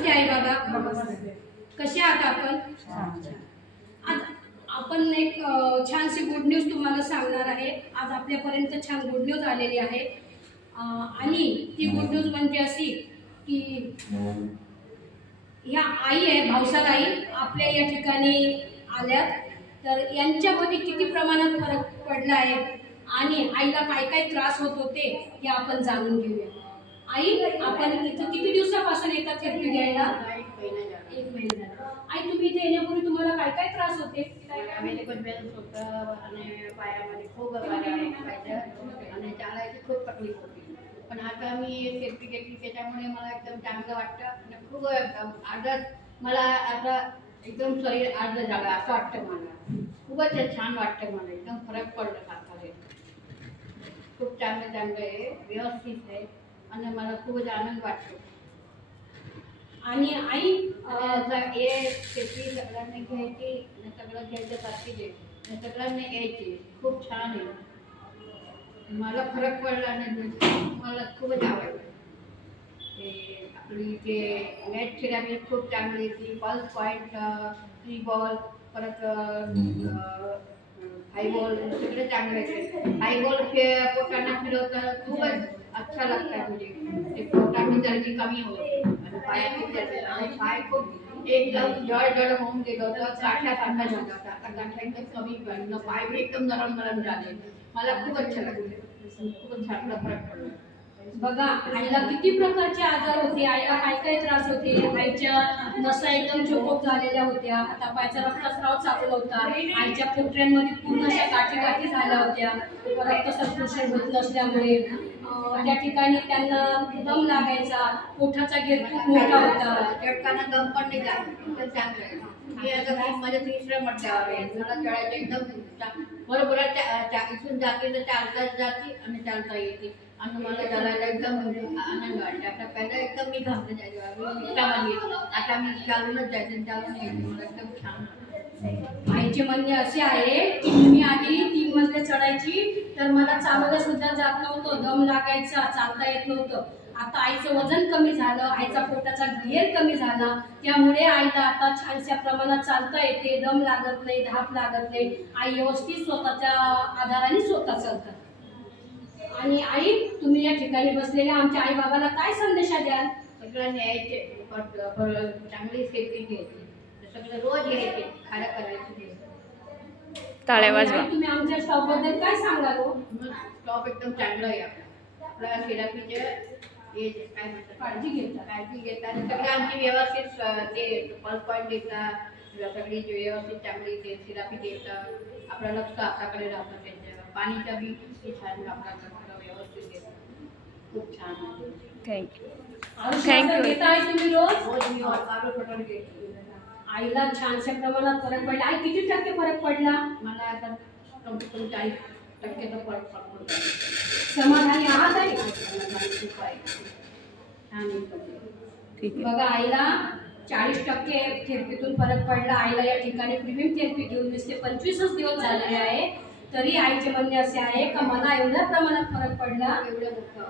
नमस्ते आई बाबा. नमस्ते. कसे आहात आपण? आज आपण एक छानशी गुड न्यूज तुम्हाला सांगणार आहे. आज आपल्यापर्यंत छान गुड न्यूज आलेली आहे आणि ती गुड न्यूज म्हणजे अशी की ह्या आई आहे, भावसार आई आपल्या या ठिकाणी आल्यात. तर यांच्यामध्ये किती प्रमाणात फरक पडला आहे आणि आईला काय काय त्रास होत होते हे आपण जाणून घेऊया. आई, आपण इथं किती दिवसापासून येतात थेरपी घ्यायला? 1 महिना झाला. आई, तुम्ही इथे येण्यापूर्वी तुम्हाला काय काय त्रास होते? पायामध्ये खूप आणि चालायची खूप तकलीफ होती. पण आता मी थेरपी घेतली त्याच्यामुळे मला एकदम चांगलं वाटतं आणि खूप आदर मला आता एकदम शरीर आदर झालं असं वाटतं. मला खूपच छान वाटतं. मला एकदम फरक पडला सारखा. खूप चांगलं आहे, व्यवस्थित आहे आणि मला खूपच आनंद वाटतो. आणि आई हे थेरपी सगळ्यांनी घ्यायची आणि सगळं घ्यायचं सारखी सगळ्यांनी यायची. खूप छान आहे. मला फरक पडला आणि मला खूपच आवडलं. ते आपली ते नेट थेरपी खूप चांगली ती पल्स पॉईंट, 3 बॉल, परत हाई बॉल सगळे चांगले आहेत. हाई बॉल पोटांना फिरवतं खूपच अच्छा लागतं. म्हणजे ते पोटाची चरबी कमी होते आणि पायाची चरबी आणि पाय खूप एकदम जड होऊन गेलं होतं. गाठ्यासारखा झाला होता. आता गाठ्या एकदम कमी पडलं. पाय बी एकदम नरम झाले. मला खूप अच्छा लागले. खूप चांगला फरक पडला. बघा, आईला किती प्रकारचे आजार होते, आईला काय काय त्रास होते. आईच्या नसा एकदम चोपट झालेल्या होत्या, हातापायचा रक्तस्राव चालू होता, आईच्या पोटऱ्यांमध्ये पूर्ण अशा गाठी झाल्या होत्या. रक्त सर्क्युलेशन होत नसल्यामुळे त्या ठिकाणी त्यांना दम लागायचा, पोटाचा घेर खूप मोठा होता. चढताना दम पण नाही लागत. चांगलं मी आता माझ्या 3ऱ्या मटक्यावर आहे. मला चढायचं एकदम बरोबर इथून जाते तर चालता जाते आणि चालता येते आणि मला चालायला एकदम आनंद वाटते. आता पहिला एकदम मी घाबरत जायचे. आता मी चालूनच जायचे, चालून यायचे. मला एकदम छान वाटतं. आईचे म्हणणे असे आहे की मी आधी 3 मजले चढायची तर मला चालवलं सुद्धा जात नव्हतं, दम लागायचा, चालता येत नव्हतं. आता आईचं वजन कमी झालं, आईचा पोटाचा घेर कमी झाला, त्यामुळे आईला आता छानशा प्रमाणात चालता येते, दम लागत नाही, धाप लागत नाही. आई व्यवस्थित स्वतःच्या आधाराने स्वतः चालतात. आणि आई, तुम्ही या ठिकाणी बसलेल्या आमच्या आई बाबाला काय संदेश द्याल? सगळ्यांनी यायचे, चांगली सेफ्टी घ्यायची, सगळं रोज यायचे, खाडा करायची. टाळ्या वाजवा. तुम्ही आमच्या स्टॉप बद्दल काय सांगाल? स्टॉप एकदम चांगला आहे. आपल्या थेरपीचे काळजी घेतात आणि सगळं आमची व्यवस्थित ते पल्स पॉईंट देतात, सगळी व्यवस्थित चांगली ते थेरपी देतात. आपलं लक्ष आपल्याकडे राहतं. त्यांच्या पाणीचा बी छान आपल्याकडे व्यवस्थित देतात. खूप छान आहे. थँक्यू. घेताय तुम्ही रोज? मी ऑर्डर घेते. आईला छानशा प्रमाणात फरक पडला. आई, किती टक्के फरक पडला? मला आता कमी 40% फरक पडतो. समाधानी आहात आई? बघा, आईला 40% थेरपीतून फरक पडला. आईला या ठिकाणी प्रीमियम थेरपी घेऊन 20 ते 25 दिवस झालेले आहे. तरी आईचे म्हणणे असे आहे का मला एवढ्या प्रमाणात फरक पडला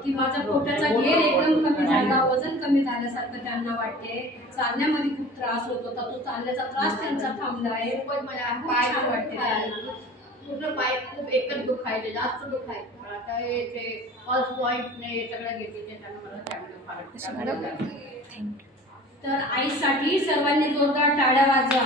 की माझा पोटाचा घेर एकदम कमी झाला, वजन कमी झाल्यासारखं त्यांना वाटते. चालण्यामध्ये खूप त्रास होत होता, तो चालण्याचा त्रास त्यांचा थांबला आहे. पाय वाटते, पूर्ण पाय खूप एकच दुखायचे, जास्त दुखायचे. पण आता ते पल्स पॉईंटने सगळं घेतले त्याच्यानं मला चांगलं फरक. तर आईसाठी सर्वांनी जोरदार टाळ्या वाजवा.